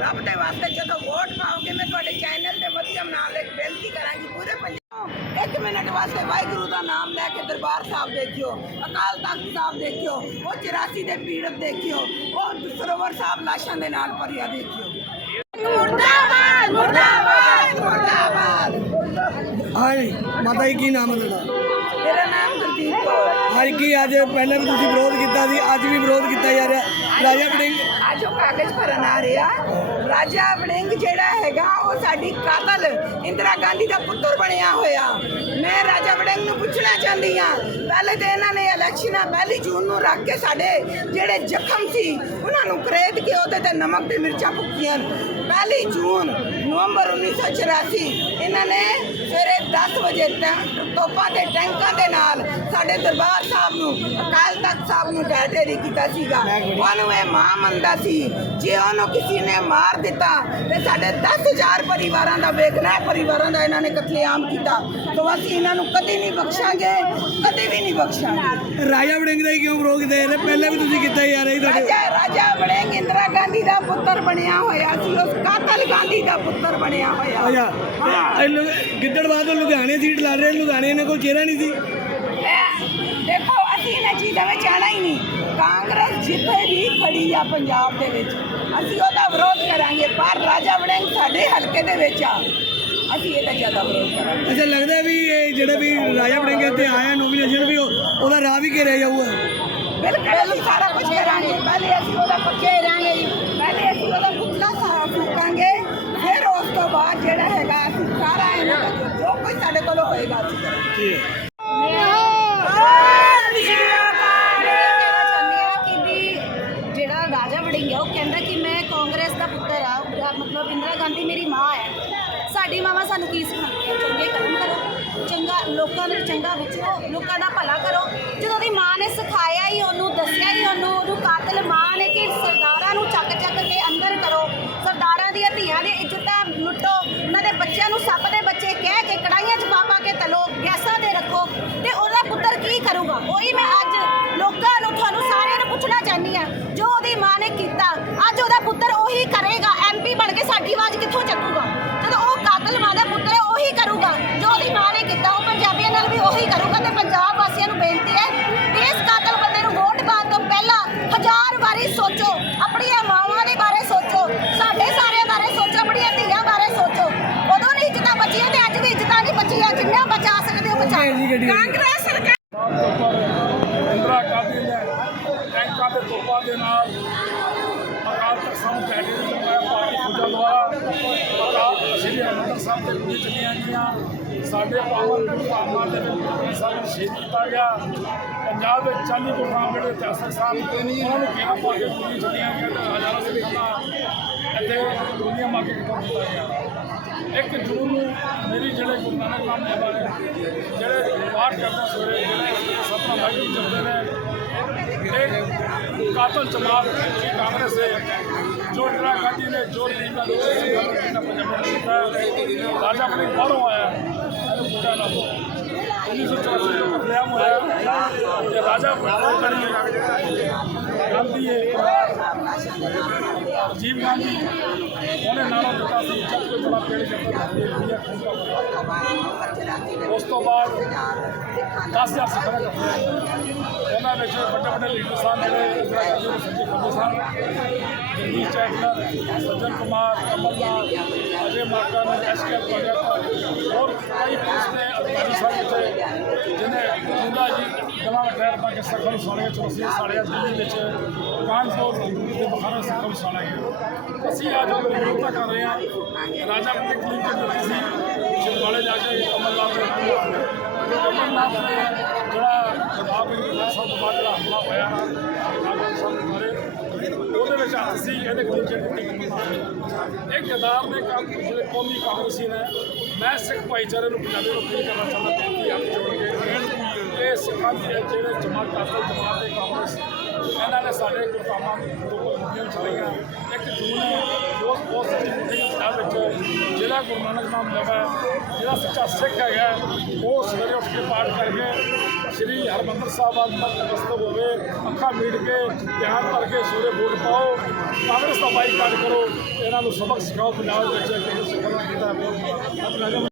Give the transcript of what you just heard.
ਰੱਬ ਦੇ ਵਾਸਤੇ ਜਦੋਂ ਵੋਟ ਪਾਓਗੇ ਮੈਂ ਤੁਹਾਡੇ ਚੈਨਲ ਦੇ ਮਾਧਿਅਮ ਨਾਲ ਇੱਕ ਬੇਨਤੀ ਕਰਾਂਗੀ ਪੂਰੇ ਪੰਜਾਬ ਇੱਕ ਮਿੰਟ ਵਾਸਤੇ ਵਾਹਿਗੁਰੂ ਦਾ ਨਾਮ ਲੈ ਕੇ ਦਰਬਾਰ ਸਾਹਿਬ ਦੇਖਿਓ ਅਕਾਲ ਤਖਤ ਸਾਹਿਬ ਦੇਖਿਓ ਉਹ 84 ਦੇ ਪੀੜਤ ਦੇਖਿਓ ਉਹ ਸਰੋਵਰ ਸਾਹਿਬ ਲਾਸ਼ਾਂ ਦੇ ਨਾਲ ਭਰਿਆ ਦੇਖਿਓ। ਮੁਰਦਾਬਾਦ ਮੁਰਦਾਬਾਦ ਮੁਰਦਾਬਾਦ। ਹਾਏ ਮਾਤਾ ਜੀ ਕੀ ਨਾਮ ਹੈ ਤੁਹਾਡਾ? ਮੇਰਾ ਨਾਮ ਗੁਰਦੀਪ ਕੌਰ ਹਾਏ ਕੀ ਅੱਜ ਪਹਿਲਾਂ ਵੀ ਤੁਸੀਂ ਵਿਰੋਧ ਕੀਤਾ ਸੀ ਅੱਜ ਵੀ ਵਿਰੋਧ ਕੀਤਾ ਜਾ ਰਿਹਾ। ਰਾਜਾ ਬੜਿੰਗ ਅੱਜ ਕਾਗਜ਼ ਭਰਨ ਆ ਰਿਹਾ, ਰਾਜਾ ਵੜਿੰਗ ਜਿਹੜਾ ਹੈਗਾ, ਉਹ ਸਾਡੀ ਕਾਤਲ ਇੰਦਰਾ ਗਾਂਧੀ ਦਾ ਪੁੱਤਰ ਬਣਿਆ ਹੋਇਆ। ਮੈਂ ਰਾਜਾ ਵੜਿੰਗ ਨੂੰ ਪੁੱਛਣਾ ਚਾਹੁੰਦੀ ਆ ਪਹਿਲੇ ਤੇ ਇਹਨਾਂ ਨੇ ਇਲੈਕਸ਼ਨਾਂ ਪਹਿਲੀ ਜੂਨ ਨੂੰ ਰੱਖ ਕੇ ਸਾਡੇ ਜਿਹੜੇ ਜ਼ਖਮ ਸੀ, ਉਹਨਾਂ ਨੂੰ ਕਰੇਦ ਕੇ ਉਹਦੇ ਤੇ ਨਮਕ ਤੇ ਮਿਰਚਾਂ ਭੁੱਕੀਆਂ ਪਹਿਲੀ ਜੂਨ ਨਵੰਬਰ 1984 ਇਹਨਾਂ ਨੇ ਸਵੇਰੇ 10 ਵਜੇ ਟੈਂ- ਤੋਪਾਂ ਤੇ ਸਾਡੇ ਦਰਬਾਰ ਸਾਹਿਬ ਨੂੰ ਅਕਾਲ ਤਖਤ ਸਾਹਿਬ ਨੂੰ ਢਹਿ ਢੇਰੀ ਕੀਤਾ ਸੀਗਾ। ਉਹਨੂੰ ਇਹ ਮਾਂ ਮੰਨਦਾ ਸੀ। ਜੇ ਉਹਨੂੰ ਕਿਸੇ ਨੇ ਮਾਰ ਦਿੱਤਾ ਤੇ ਸਾਡੇ 10000 ਪਰਿਵਾਰਾਂ ਦਾ ਵੇਖਣਾ ਪਰਿਵਾਰਾਂ ਦਾ ਇਹਨਾਂ ਨੇ ਕਤਲੇਆਮ ਕੀਤਾ। ਤੋਂ ਅਸੀਂ ਇਹਨਾਂ ਨੂੰ ਕਦੇ ਨਹੀਂ ਬਖਸ਼ਾਂਗੇ ਕਦੇ ਵੀ ਨਹੀਂ ਬਖਸ਼ਾਂਗੇ। ਰਾਜਾ ਵੜਿੰਗ ਦਾ ਹੀ ਕਿਉਂ ਵਿਰੋਧ ਜਾ ਰਿਹਾ ਪਹਿਲਾਂ ਵੀ ਤੁਸੀਂ ਕੀਤਾ ਰਿਹਾ ਸੀ ਤੁਹਾਡੇ ਰਾਜਾ ਰਾਜਾ ਵੜਿੰਗ ਇੰਦਰਾ ਗਾਂਧੀ ਦਾ ਪੁੱਤਰ ਬਣਿਆ ਹੋਇਆ ਸੀ। ਉਸ ਕਾਤਲ ਗਾਂਧੀ ਦਾ ਪੁੱਤਰ ਬਣਿਆ ਹੋਇਆ। ਅੱਛਾ। ਇਹ ਤੋਂ ਲੁਧਿਆਣੇ ਸੀਟ ਲੜ ਰਹੇ ਲੁਧਿਆਣੇ ਇਹਨਾਂ ਕੋਲ ਚਿਹਰਾ ਨਹੀਂ ਸੀ? ਇਹ ਦੇਖੋ ਅਸੀਂ ਇਹਨਾਂ ਚੀਜ਼ਾਂ ਵਿੱਚ ਆਣਾ ਹੀ ਨਹੀਂ। ਕਾਂਗਰਸ ਜਿੱਥੇ ਵੀ ਖੜੀ ਆ ਪੰਜਾਬ ਦੇ ਵਿੱਚ ਅਸੀਂ ਉਹਦਾ ਵਿਰੋਧ ਕਰਾਂਗੇ ਪਰ ਰਾਜਾ ਵੜਿੰਗ ਸਾਡੇ ਹਲਕੇ ਦੇ ਵਿੱਚ ਆ। ਅਸੀਂ ਇਹਦਾ ਜ਼ਿਆਦਾ ਵਿਰੋਧ ਕਰਾਂਗੇ। ਅੱਛਾ ਲੱਗਦਾ ਵੀ ਇਹ ਜਿਹੜਾ ਵੀ ਰਾਜਾ ਵੜਿੰਗ ਇੱਥੇ ਆਇਆ ਨੋਮੀਨੇਸ਼ਨ ਵੀ ਉਹ- ਉਹਦਾ ਰਾਹ ਵੀ ਘੇਰਿਆ ਜਾਊਗਾ। ਬਿਲਕੁਲ ਅਸੀਂ ਸਾਰਾ ਕੁਝ ਕਰਾਂਗੇ। ਪਹਿਲੇ ਅਸੀਂ ਉਹਦਾ ਪੱਕੇ ਸਾਡੀ ਮਾਵਾਂ ਸਾਨੂੰ ਕੀ ਸਿਖਾਉਂਦੀਆਂ ਚੰਗੇ ਕੰਮ ਕਰੋ, ਚੰਗਾ ਲੋਕਾਂ ਨੂੰ ਚੰਗਾ ਵਿਚਰੋ ਲੋਕਾਂ ਦਾ ਭਲਾ ਕਰੋ। ਜਦੋਂ ਦੀ ਮਾਂ ਨੇ ਸਿਖਾਇਆ ਹੀ, ਉਹਨੂੰ ਦੱਸਿਆ ਹੀ, ਉਹਨੂੰ ਉਹਨੂੰ ਕਾਤਲ ਮਾਂ ਨੇ ਕਿ ਸਰਦਾਰਾਂ ਨੂੰ ਚੱਕ ਚੱਕ ਕੇ ਅੰਦਰ ਕਰੋ। ਸਰਦਾਰਾਂ ਦੀਆਂ ਧੀਆਂ ਦੀ ਇੱਜ਼ਤਾਂ ਲੁੱਟੋ। ਉਹਨਾਂ ਦੇ ਬੱਚਿਆਂ ਨੂੰ ਸੱਪ ਦੇ ਬੱਚੇ ਕਹਿ ਕੇ ਕੜਾਈਆਂ 'ਚ ਪਾ ਪਾ ਕੇ ਤਲੋ, ਗੈਸਾਂ ਦੇ ਰੱਖੋ। ਤੇ ਉਹਦਾ ਪੁੱਤਰ ਕੀ ਕਰੂਗਾ? ਉਹੀ ਮੈਂ ਅੱਜ ਲੋਕਾਂ ਨੂੰ ਤੁਹਾਨੂੰ ਸਾਰਿਆਂ ਨੂੰ ਪੁੱਛਣਾ ਚਾਹੁੰਦੀ ਆ ਜੋ ਉਹਦੀ ਮਾਂ ਨੇ ਕੀਤਾ, ਅੱਜ ਉਹਦਾ ਪੁੱਤਰ ਉਹੀ ਕਰੇਗਾ। ਐਮਪੀ ਬਣ ਕੇ ਸਾਡੀ ਆਵਾਜ਼ ਕਿੱਥੋਂ ਚੱਕੂਗਾ? ਕਾਂਗਰਸ ਸਰਕਾਰ ਇੰਦਰਾ ਗਾਂਧੀ ਨੇ ਟੈਂਕਾਂ ਦੇ ਤੋਪਾਂ ਦੇ ਨਾਲ ਅਕਾਲ ਤਖਤ ਸਾਹਿਬ ਬੈਠੇ ਨੇ ਪਾਰਟੀ ਪੂਜਾ ਦੁਆਰਾ ਅਕਾਲ ਸ੍ਰੀ ਹਰਿਮੰਦਰ ਸਾਹਿਬ ਦੇ ਵਿੱਚ ਚਲੀਆਂ ਗਈਆਂ। ਸਾਡੇ ਪਾਵਨ ਗੁਰਧਾਮਾਂ ਦੇ ਵਿੱਚ ਗੁਰੂ ਸਾਹਿਬ ਨੂੰ ਸ਼ਹੀਦ ਕੀਤਾ ਗਿਆ। ਪੰਜਾਬ ਦੇ 40 ਗੁਰਧਾਮ ਜਿਹੜੇ ਇਤਿਹਾਸਕ ਸਾਹਿਬ ਉਹਨਾਂ ਨੂੰ ਕਿਹਾ ਪਾ ਕੇ ਪੂਰੀ ਚਲੀਆਂ ਗਈਆਂ ਤੇ ਹਜ਼ਾਰਾਂ ਸਿੱਖਾਂ ਇੱਥੇ ਦੁਨੀਆ ਮਾ ਕੇ ਕੀਤਾ ਗਿਆ। ਇੱਕ ਜੂਨ ਨੂੰ ਮੇਰੀ ਜਿਹੜੇ ਗੁਰੂ ਨਾਨਕ ਨਾਮ ਦੇ ਬਾਰੇ ਜਿਹੜੇ ਪਾਠ ਕਰਦੇ ਸਵੇਰੇ, ਜਿਹੜੇ ਸਤਨਾ ਭਾਈ ਚੱਲਦੇ ਨੇ ਇੱਕ ਕਾਤਲ ਜਮਾਤ ਦੀ ਕਾਂਗਰਸ ਦੇ ਜੋ ਇੰਦਰਾ ਗਾਂਧੀ ਨੇ, ਜੋ ਲੀਗਾ ਦੇ ਪੰਜਾਬ ਕੀਤਾ ਰਾਜਾ ਬੜੀ ਬਾਹਰੋਂ ਆਇਆ ਇਹਨੂੰ ਪੂਜਾ ਨਾ ਹੋ 1984 ਦਾ ਕਤਲੇਆਮ ਹੋਇਆ ਤੇ ਰਾਜਾ ਬੜੀ ਗਾਂਧੀ ਹੈ ਰਾਜੀਵ ਗਾਂਧੀ ਉਹਨੇ ਨਾਲੋਂ ਦਿੱਤਾ ਸੀ, ਜਦ ਕੋਈ ਬੜਾ ਪੇੜ ਕਰਦਾ ਉਸ ਤੋਂ ਬਾਅਦ 10000 ਸਿੱਖਾਂ ਦਾ ਉਹਨਾਂ ਵਿੱਚ ਵੱਡੇ ਵੱਡੇ ਲੀਡਰ ਸਨ, ਜਿਹੜੇ ਇੰਦਰਾ ਗਾਂਧੀ ਦੇ ਸੱਜੇ ਖੱਬੇ ਸਨ। Jagdish Tytler Sajjan Kumar Kamal Nath Ajay Maken S K Bhagat ਹੋਰ ਕਈ ਪੁਲਿਸ ਦੇ ਅਧਿਕਾਰੀ ਸਨ ਇੱਥੇ ਜਿਹਨੇ ਜਿੰਦਾ ਜੀ ਜਮਾ ਟਾਇਰ ਪਾ ਕੇ ਸਿੱਖਾਂ ਨੂੰ ਸਾੜਿਆ ਚੌਸੀ ਸਾੜਿਆ ਦਿੱਲੀ ਵਿੱਚ ਕਾਨਪੁਰ ਦੇ ਬਖਾਰਾ ਸਿੱਖਾਂ ਨੂੰ ਸਾੜਿਆ ਗਿਆ ਅਸੀਂ ਅੱਜ ਵਿਰੋਧਤਾ ਕਰ ਰਹੇ ਹਾਂ। ਰਾਜਾ ਬੰਦੇ ਕਲੀਨ ਕੇ ਦਿੱਤੀ ਸੀ ਸ਼ਿਵਾਲੇ ਜਾ ਕੇ ਕਮਲਨਾਥ ਦੇ ਕਮਲਨਾਥ ਨੇ ਜਿਹੜਾ ਪੰਜਾਬ ਦੇ ਸਭ ਤੋਂ ਬਾਅਦ ਜਿਹੜਾ ਹਮਲਾ ਹੋਇਆ ਕਾਂਗਰਸ ਸਾਹਿਬ ਮਾਰੇ ਉਹਦੇ ਵਿੱਚ ਹੱਥ ਇਹਦੇ ਕਲੀਨ ਚਿੱਟ ਇਹ ਗਦਾਰ ਦੇ ਕੰਮ ਜਿਹੜੇ ਕੌਮੀ ਕਾਂਗਰਸੀ ਨੇ, ਮੈਂ ਸਿੱਖ ਭਾਈਚਾਰੇ ਨੂੰ ਪੰਜਾਬੀ ਨੂੰ ਅਪੀਲ ਕਰਨਾ ਚਾਹੁੰਦਾ ਬੇਨਤੀ ਹੱਥ ਜੋੜ ਸਿੱਖਾਂ ਦੇ ਜਿਹੜੇ ਜਮਾਤ ਕਾਤਲ ਜਮਾਤ ਦੇ ਕਾਂਗਰਸ ਇਹਨਾਂ ਨੇ ਸਾਡੇ ਗੁਰਦਾਮਾਂ ਤੋਂ ਮੁਹਿੰਮ ਚਲਾਈਆਂ ਇੱਕ ਜੂਨ ਨੂੰ ਉਸ ਉਸ ਮੀਟਿੰਗ ਪੰਜਾਬ ਵਿੱਚ ਜਿਹੜਾ ਗੁਰੂ ਨਾਨਕ ਨਾਮ ਜਪਾ ਜਿਹੜਾ ਸੱਚਾ ਸਿੱਖ ਹੈਗਾ, ਉਹ ਸਵੇਰੇ ਉੱਠ ਕੇ ਪਾਠ ਕਰਕੇ ਸ੍ਰੀ ਹਰਮੰਦਰ ਸਾਹਿਬ ਵੱਲ ਮਸਤਕ ਹੋਵੇ, ਅੱਖਾਂ ਮੀਟ ਕੇ, ਧਿਆਨ ਕੇ ਸੂਰੇ ਵੋਟ ਪਾਓ, ਕਾਂਗਰਸ ਦਾ ਬਾਈਕਾਟ ਕਰੋ, ਇਹਨਾਂ ਨੂੰ ਸਬਕ ਸਿਖਾਓ, ਪੰਜਾਬ ਵਿੱਚ ਕਿ ਸਿੱਖਾਂ ਕੀਤਾ ਹੈ।